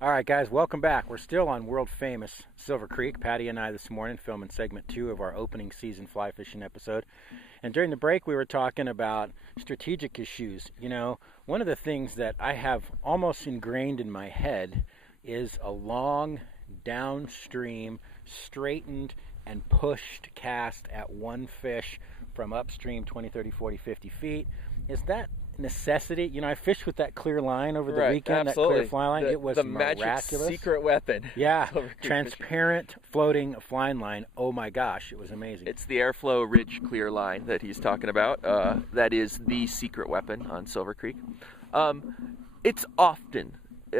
All right, guys, welcome back. We're still on world famous Silver Creek. Patty and I this morning filming segment 2 of our opening season fly fishing episode. And during the break, we were talking about strategic issues. You know, one of the things that I have almost ingrained in my head is a long, downstream, straightened, and pushed cast at one fish from upstream 20, 30, 40, 50 feet. Is that necessity? You know, I fished with that clear line over the weekend, absolutely. That clear fly line. It was the miraculous. Magic secret weapon. Yeah, transparent floating flying line. Oh my gosh, it was amazing. It's the Airflow Ridge clear line that he's talking about. That is the secret weapon on Silver Creek. It's often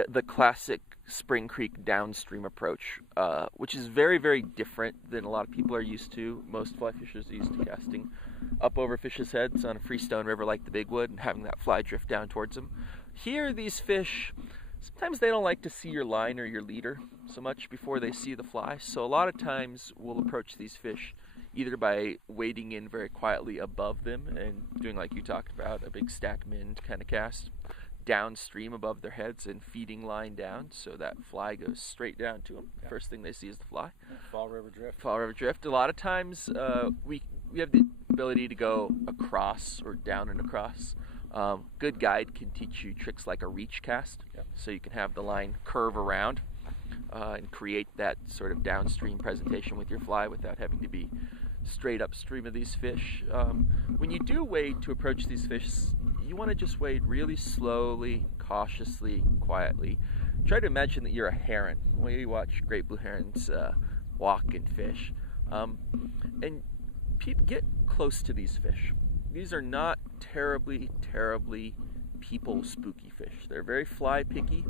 the classic Spring Creek downstream approach, which is very, very different than a lot of people are used to. Most fly fishers are used to casting up over fish's heads on a freestone river like the Big Wood and having that fly drift down towards them. Here, these fish, sometimes they don't like to see your line or your leader so much before they see the fly. So a lot of times we'll approach these fish either by wading in very quietly above them and doing like you talked about, a big stack mind kind of cast downstream above their heads and feeding line down so that fly goes straight down to them. Yeah. First thing they see is the fly. Fall River Drift. Fall River Drift. A lot of times we have the ability to go across or down and across. Good guide can teach you tricks like a reach cast. Yep. So you can have the line curve around and create that sort of downstream presentation with your fly without having to be straight upstream of these fish. When you do wade to approach these fish, you want to just wade really slowly, cautiously, quietly. Try to imagine that you're a heron. When you watch great blue herons walk and fish. And get close to these fish. These are not terribly people spooky fish. They're very fly picky.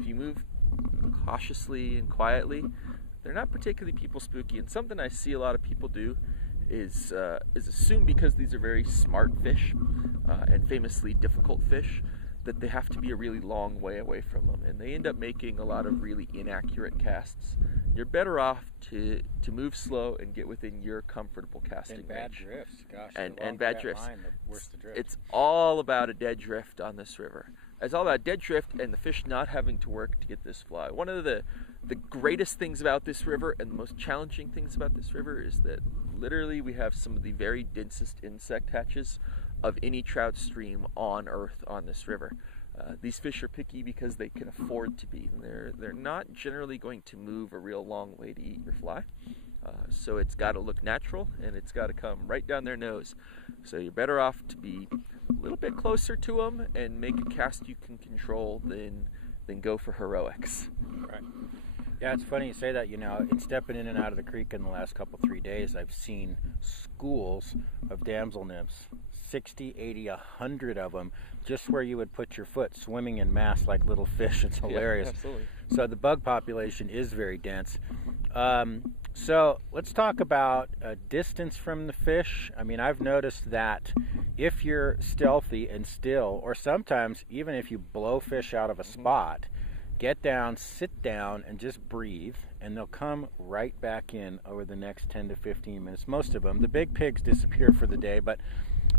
If you move cautiously and quietly, they're not particularly people spooky. And something I see a lot of people do is assume because these are very smart fish and famously difficult fish that they have to be a really long way away from them, and they end up making a lot of really inaccurate casts. You're better off to move slow and get within your comfortable casting and bad range. Drifts, gosh, and bad drifts. Line, the worse the drift. It's all about a dead drift on this river. It's all about dead drift and the fish not having to work to get this fly. One of the greatest things about this river and the most challenging things about this river is that literally we have some of the very densest insect hatches of any trout stream on earth on this river. These fish are picky because they can afford to be. They're not generally going to move a real long way to eat your fly. So it's got to look natural and it's got to come right down their nose. So you're better off to be a little bit closer to them and make a cast you can control than go for heroics. Right. Yeah, it's funny you say that. You know, in stepping in and out of the creek in the last 3 days, I've seen schools of damsel nymphs, 60, 80, 100 of them, just where you would put your foot, swimming in mass like little fish. It's hilarious. Yeah, absolutely. So the bug population is very dense. So let's talk about distance from the fish. I mean, I've noticed that if you're stealthy and still, or sometimes even if you blow fish out of a spot, get down, sit down, and just breathe, and they'll come right back in over the next 10 to 15 minutes. Most of them. The big pigs disappear for the day, but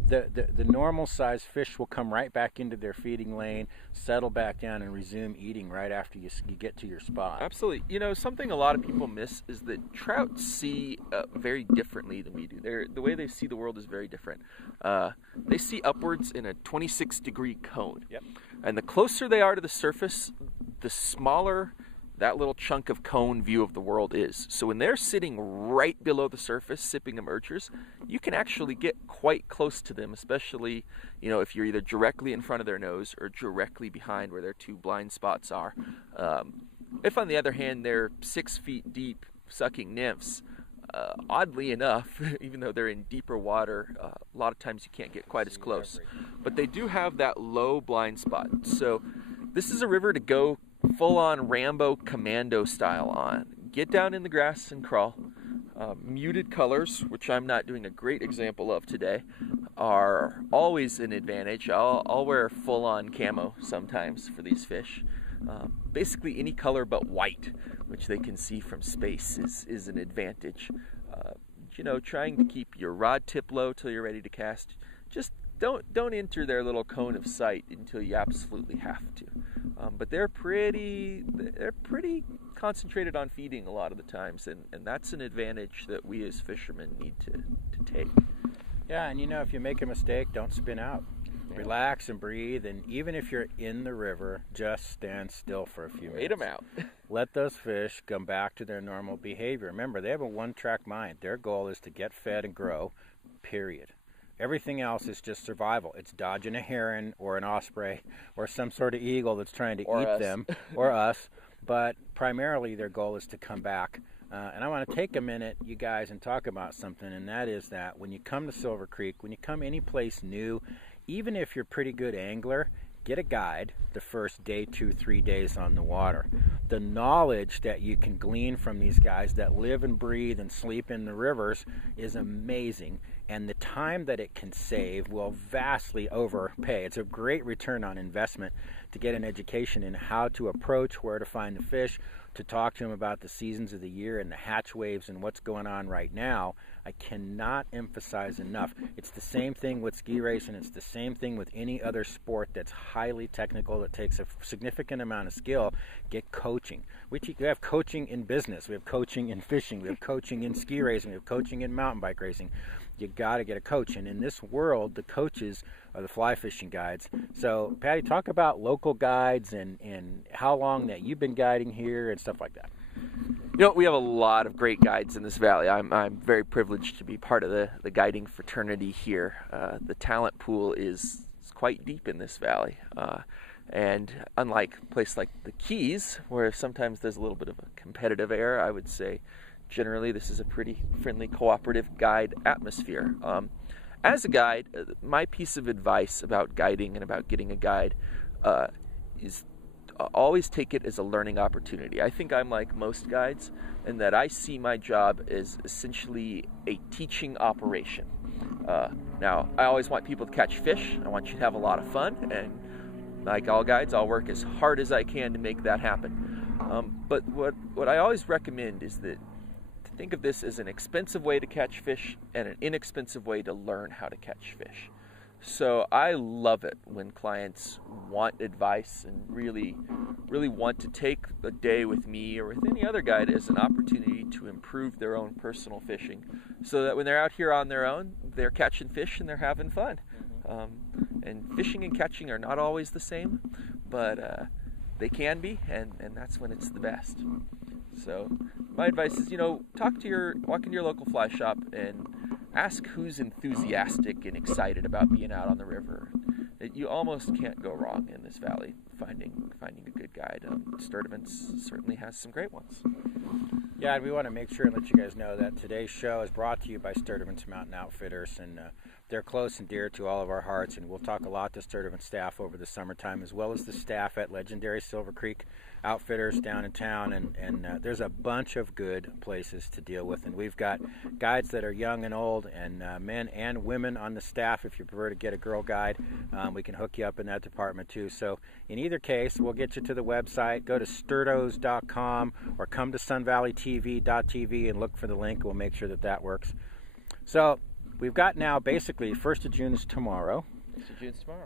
the normal size fish will come right back into their feeding lane, settle back down, and resume eating right after you get to your spot. Absolutely. You know, something a lot of people miss is that trout see very differently than we do. The way they see the world is very different. They see upwards in a 26-degree cone. Yep. And the closer they are to the surface, the smaller that little chunk of cone view of the world is. So when they're sitting right below the surface, sipping emergers, you can actually get quite close to them, especially, you know, if you're either directly in front of their nose or directly behind where their two blind spots are. If, on the other hand, they're 6 feet deep sucking nymphs, oddly enough, even though they're in deeper water, a lot of times you can't get quite as close. But they do have that low blind spot. So this is a river to go full-on Rambo commando style on. Get down in the grass and crawl. Muted colors, which I'm not doing a great example of today, are always an advantage. I'll wear full-on camo sometimes for these fish. Basically any color but white, which they can see from space, is an advantage. You know, trying to keep your rod tip low till you're ready to cast. Just don't enter their little cone of sight until you absolutely have to. But they're pretty concentrated on feeding a lot of the times, and that's an advantage that we as fishermen need to take. Yeah, and if you make a mistake, don't spin out. Yeah. Relax and breathe, and even if you're in the river, just stand still for a few minutes. Wait them out. Let those fish come back to their normal behavior. Remember, they have a one-track mind. Their goal is to get fed and grow, period. Everything else is just survival. It's dodging a heron or an osprey or some sort of eagle that's trying to eat them, or us. But primarily their goal is to come back. And I want to take a minute, you guys, and talk about something, and that is that when you come to Silver Creek, when you come any place new, even if you're a pretty good angler, get a guide the first day, 2, 3 days on the water. The knowledge that you can glean from these guys that live and breathe and sleep in the rivers is amazing, and the time that it can save will vastly overpay. It's a great return on investment to get an education in how to approach, where to find the fish, to talk to them about the seasons of the year and the hatch waves and what's going on right now. I cannot emphasize enough. It's the same thing with ski racing. It's the same thing with any other sport that's highly technical, that takes a significant amount of skill. Get coaching. We have coaching in business. We have coaching in fishing. We have coaching in ski racing. We have coaching in mountain bike racing. You got to get a coach. And in this world, the coaches are the fly fishing guides. So, Patty, talk about local guides and how long that you've been guiding here and stuff like that. We have a lot of great guides in this valley. I'm very privileged to be part of the guiding fraternity here. The talent pool is quite deep in this valley. And unlike a place like the Keys, where sometimes there's a little bit of a competitive air, I would say generally this is a pretty friendly, cooperative guide atmosphere. As a guide, my piece of advice about guiding and about getting a guide is always take it as a learning opportunity. I think I'm like most guides in that I see my job as essentially a teaching operation. Now, I always want people to catch fish. I want you to have a lot of fun, and like all guides, I'll work as hard as I can to make that happen. But what I always recommend is that to think of this as an expensive way to catch fish and an inexpensive way to learn how to catch fish. So I love it when clients want advice and really want to take a day with me or with any other guide as an opportunity to improve their own personal fishing, so that when they're out here on their own, they're catching fish and they're having fun. And fishing and catching are not always the same, but they can be, and that's when it's the best. So my advice is, walk into your local fly shop and ask who's enthusiastic and excited about being out on the river. You almost can't go wrong in this valley finding a good guide. Sturdivant's certainly has some great ones. Yeah, and we want to make sure and let you guys know that today's show is brought to you by Sturdivant's Mountain Outfitters, and they're close and dear to all of our hearts, and we'll talk a lot to Sturdivant staff over the summertime, as well as the staff at legendary Silver Creek Outfitters down in town, and there's a bunch of good places to deal with, and we've got guides that are young and old, and men and women on the staff. If you prefer to get a girl guide, we can hook you up in that department too. So in either case, we'll get you to the website. Go to sturdos.com or come to sunvalleytv.tv and look for the link. We'll make sure that works. So we've got now basically 1st of June is tomorrow.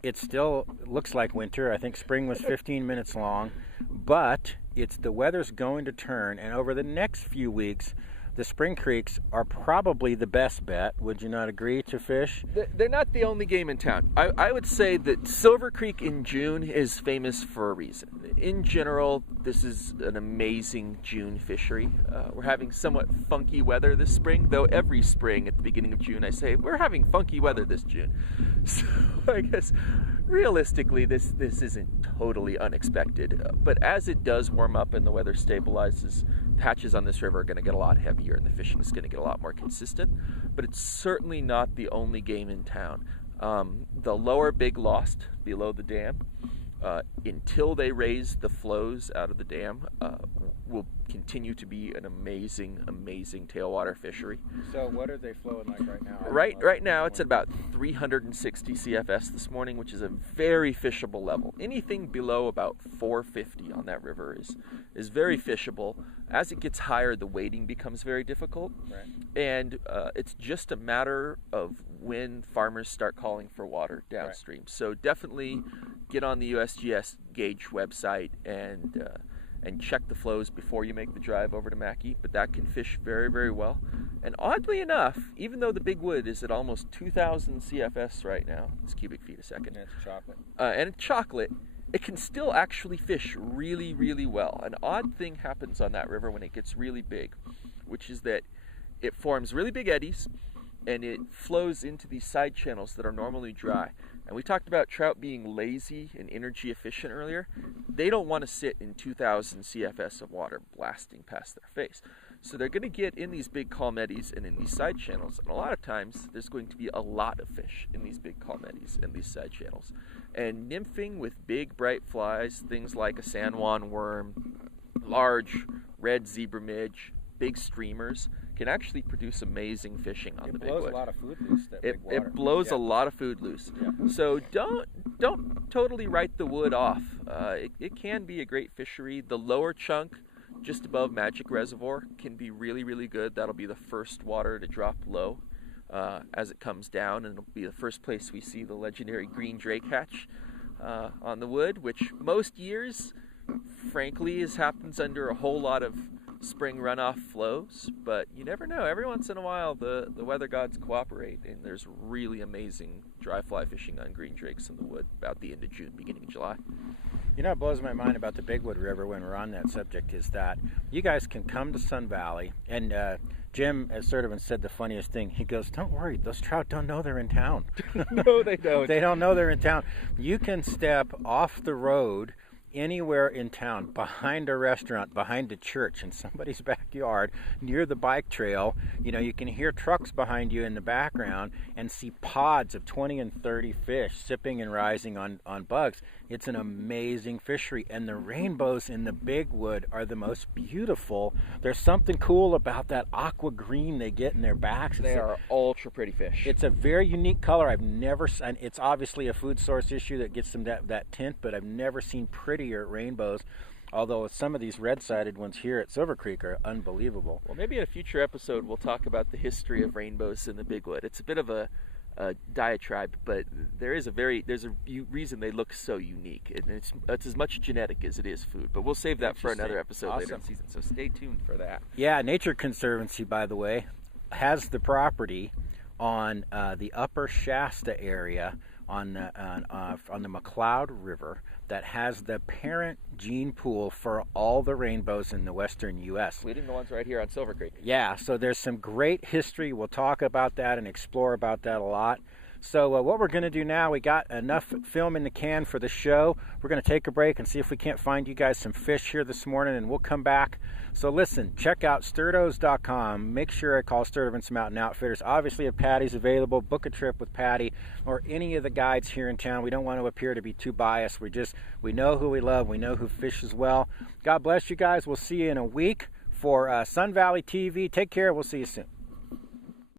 It still looks like winter. I think spring was 15 minutes long, but the weather's going to turn, and over the next few weeks, the spring creeks are probably the best bet. Would you not agree, to fish? They're not the only game in town. I would say that Silver Creek in June is famous for a reason. In general, this is an amazing June fishery. We're having somewhat funky weather this spring, though every spring at the beginning of June I say, we're having funky weather this June. So I guess realistically this isn't totally unexpected. But as it does warm up and the weather stabilizes, hatches on this river are going to get a lot heavier and the fishing is going to get a lot more consistent. But it's certainly not the only game in town. The lower Big Lost below the dam, until they raise the flows out of the dam, will continue to be an amazing tailwater fishery. So what are they flowing like right now? Right now it's at about 360 CFS this morning, which is a very fishable level. Anything below about 450 on that river is very fishable. As it gets higher, the wading becomes very difficult. Right. And it's just a matter of when farmers start calling for water downstream. Right. So definitely get on the USGS gauge website and check the flows before you make the drive over to Mackay, but that can fish very, very well. And oddly enough, even though the Big Wood is at almost 2,000 CFS right now, it's cubic feet a second. And it's chocolate. And it's chocolate, it can still actually fish really, really well. An odd thing happens on that river when it gets really big, which is that it forms really big eddies, and it flows into these side channels that are normally dry. And we talked about trout being lazy and energy efficient earlier. They don't want to sit in 2,000 CFS of water blasting past their face. So they're going to get in these big calm eddies and in these side channels. And a lot of times there's going to be a lot of fish in these big calm eddies and these side channels. And nymphing with big bright flies, things like a San Juan worm, large red zebra midge, big streamers, can actually produce amazing fishing on the Big Wood. It blows a lot of food loose, that big water. It blows a lot of food loose. Yeah. So don't totally write the Wood off. It can be a great fishery. The lower chunk, just above Magic Reservoir, can be really, really good. That'll be the first water to drop low as it comes down, and it'll be the first place we see the legendary green drake hatch on the Wood, which most years, frankly, happens under a whole lot of spring runoff flows, but you never know. Every once in a while the weather gods cooperate, and there's really amazing dry fly fishing on green drakes in the Wood about the end of June, beginning of July. You know, it blows my mind about the Big Wood River when we're on that subject is that you guys can come to Sun Valley, and Jim has sort of said the funniest thing. He goes, "Don't worry, those trout don't know they're in town." No, they don't. They don't know they're in town. You can step off the road anywhere in town, behind a restaurant, behind a church, in somebody's backyard, near the bike trail. You know, you can hear trucks behind you in the background and see pods of 20 and 30 fish sipping and rising on bugs. It's an amazing fishery, and the rainbows in the Big Wood are the most beautiful. There's something cool about that aqua green they get in their backs. They are ultra pretty fish. It's a very unique color. I've never, and it's obviously a food source issue that gets them that tint, but I've never seen prettier rainbows, although some of these red-sided ones here at Silver Creek are unbelievable. Well, maybe in a future episode we'll talk about the history of rainbows in the Big Wood. It's a bit of a diatribe, but there's a reason they look so unique, and it's as much genetic as it is food. But we'll save that for another episode later in the season, so stay tuned for that. Yeah, Nature Conservancy, by the way, has the property on the Upper Shasta area on the McCloud River that has the parent gene pool for all the rainbows in the western U.S. including the ones right here on Silver Creek. Yeah, so there's some great history. We'll talk about that and explore about that a lot. So what we're going to do now, we got enough film in the can for the show. We're going to take a break and see if we can't find you guys some fish here this morning, and we'll come back. So listen, check out sturdos.com. Make sure I call Sturtevant Mountain Outfitters. Obviously, if Patty's available, book a trip with Patty or any of the guides here in town. We don't want to appear to be too biased. We know who we love. We know who fishes well. God bless you guys. We'll see you in a week for Sun Valley TV. Take care. We'll see you soon.